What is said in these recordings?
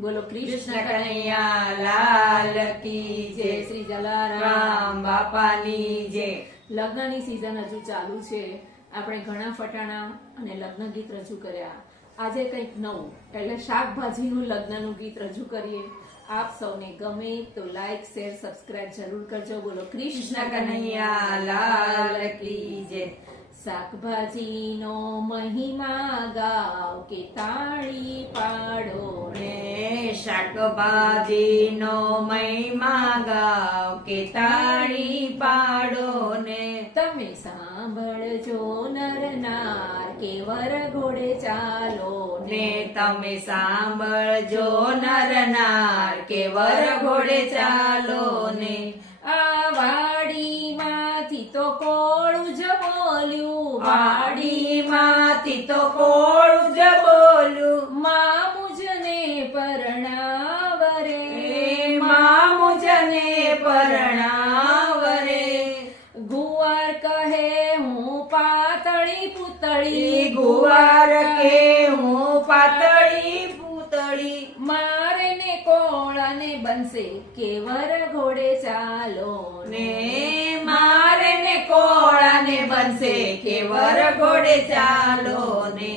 બોલો કૃષ્ણ કનૈયા લાલ કી જય. શ્રી જલારામ રામ બાપાની જય. લગ્નની સિઝન હજુ ચાલુ છે. આપણે ઘણા ફટાણા અને લગ્ન ગીત રજૂ કર્યા. આજે કંઈક નવું એટલે શાકભાજીનું લગ્નનું ગીત રજૂ કરીએ. આપ સૌને ગમે તો લાઈક શેર સબસ્ક્રાઇબ જરૂર કરજો. બોલો કૃષ્ણ કનૈયા લાલ કી જય. શાકભાજીનો મહિમા ગાવ કે તાળી પાડો ને શાકભાજીનો મહિમા ગાવ કે તાળી પાડો ને. તમે સાંભળજો નર નાર કે વર ઘોડે ચાલો ને તમે સાંભળજો નર નાર કે વર ઘોડે ચાલો ને. આ વાડીમાંથી તો કોળું જ બોલ્યું, વાડીમાંથી તો કોળું જ બોલ્યું, મામુજને પરણાવરે, મામુજને પરણાવરે. ગુવાર કહે હું પાતળી પૂતળી, ગુવાર કે હું પાતળી પૂતળી, મારે ને કોળાને બનશે કે વર ઘોડે ચાલો ને મારે ને કોળાને બનશે કે વર ઘોડે ચાલો ને.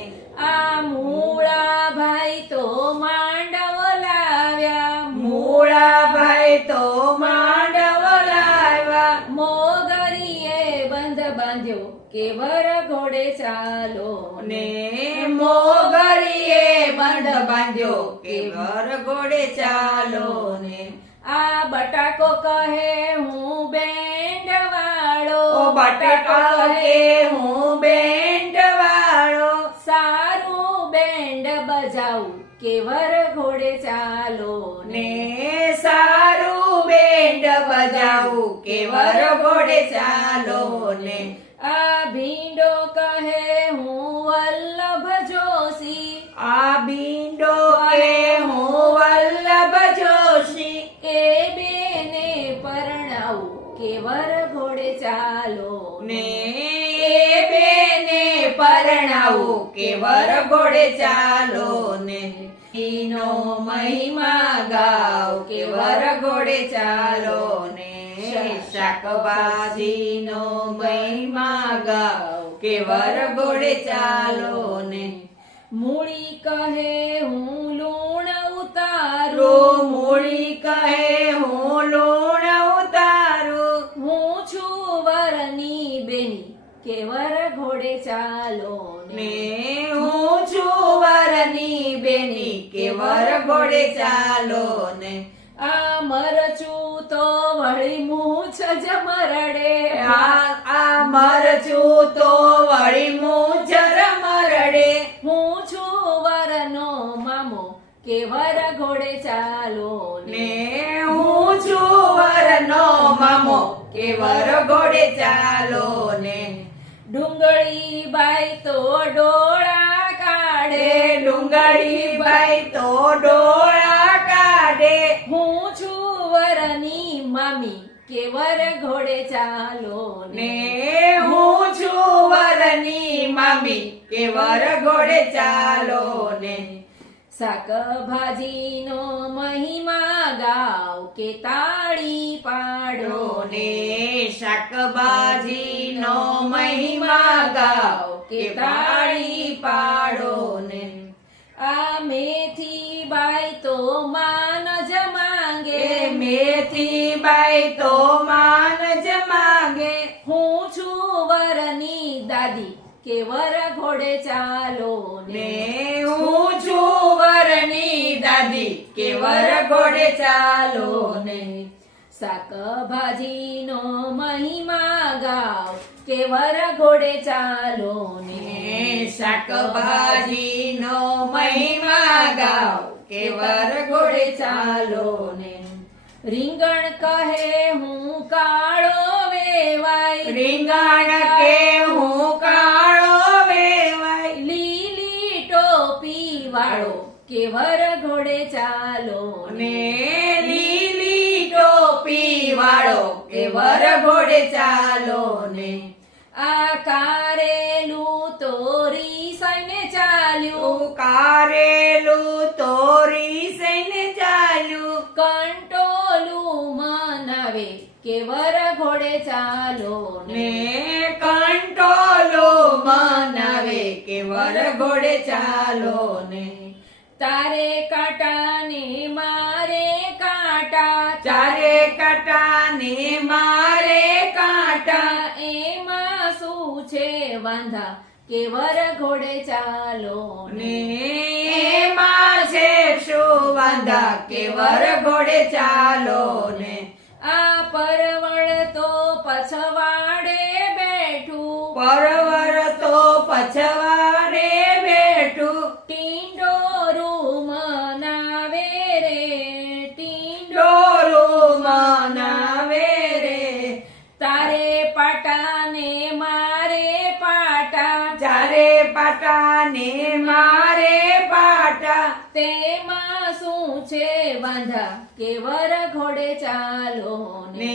આ મૂળા ભાઈ તો માંડવ લાવ્યા, મૂળા ભાઈ તો માંડવ લાવ્યા, મોગરીએ બંધ બાંધ્યો કે વર ઘોડે ચાલો ને મોગરીએ બંધ બાંધ્યો કે વર ઘોડે ચાલો ને. આ બટાકો કહે હું બેન્ડ વાળો, ઓ બટાકા કે હું બેન્ડ વાળો, સારું બેન્ડ બજાવું કે વર ઘોડે ચાલો ને સારું બેન્ડ બજાવું કે વર ઘોડે ચાલો ને. આ ભીંડો કહે હું વલ્લભ જોશી, આ બીંડો કે હું વલ્લભ જોશી, એ બેને પરણાવું કે વર ઘોડે ચાલો ને એ બેને પરણાવું કે વર ઘોડે ચાલો ને. નો મહિમા ગાવ કે વર ઘોડે ચાલો ને. શાકભાજીનો મહિમા ગાવ કે વર ઘોડે ચાલો ને. મૂળી કહે હું લૂણ ઉતારું, રો મૂળી કહે હું લૂણ ઉતારું, હું છું વરની બેની કે વર ઘોડે ચાલો ને હું છું વરની બેની કે વર ઘોડે ચાલો ને. આ મરચું તો વળી મૂછ જ મરડે, આ મરચું તો વળી મુજર મરડે, હું છું વરનો મામો કે વર ઘોડે ચાલો ને હું છું વરનો મામો કે વર ઘોડે ચાલો ને. ડુંગળી બાઈ તો ડોળા કાઢે, ડુંગળી બાઈ તો ડોળા કાઢે, હું છું વરની મામી કે વર ઘોડે ચાલો ને હું છું વરની મામી કે વર ઘોડે ચાલો ને. શાકભાજીનો મહિમા ગાવ કે તાળી પાડો ને શાકભાજીનો મહિમા ગાવ કે તાળી પાડો ને. આ મેથી બાઈ તો માન જ માંગે, મેથી બાઈ તો માન જ માંગે, હું છું વરની દાદી કે વર ઘોડે ચાલો ને હું છું વરની દાદી કે વર ઘોડે ચાલો ને. શાકભાજીનો મહિમા ગાવ કે વર ઘોડે ચાલો ને. શાકભાજીનો મહિમા ગાવ કે વર ઘોડે ચાલો ને. રીંગણ કહે હું કાળો વેવાય, રીંગણ કે હું કાળો વેવાય, લીલી ટોપી વાળો કે વર ઘોડે ચાલો ને લીલી ટોપી વાળો કે વર ઘોડે ચાલો ને. આ કારેલું તો રીસાઈને ચાલ્યું, કારેલું તોરી સૈને કે વર ઘોડે ચાલો ને કંટોલો મનાવે કે વર ઘોડે ચાલો ને તારે કાંટા ને મારે કાંટા ચારે કાંટા ને મારે કાંટા એમાં શું છે વાંધા કે વર ઘોડે ચાલો ને એમાં છે શું વાંધા કે વર ઘોડે ચાલો ને આ પરવળ તો પછવાડે બેઠું પરવર તો પછવાડે બેઠું ટીંડોરું મનાવે રે ડોલું મનાવે રે તારે પાટા ને મારે પાટા ચારે પાટા ને મારે પાટા તેમાં શું છે વાંધા કે વર ઘોડે ચાલો ને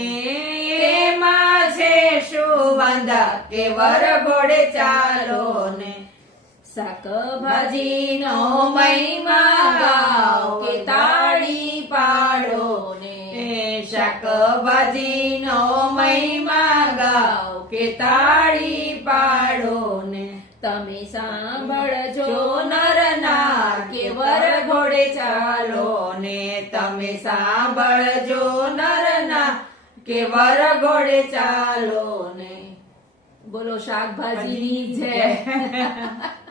એમાં છે શું વાંધા કે વર ઘોડે ચાલો ને શાકભાજીનો મહિમા ગાઓ કે તાળી પાડો ને શાકભાજીનો મહિમા ગાઓ કે તાળી પાડો ને તમે સાંભળજો નર નાર કે વર ઘોડે ચાલો ને તમે સાંભળજો નર નાર કે વર ઘોડે ચાલો ને બોલો શાકભાજીની જય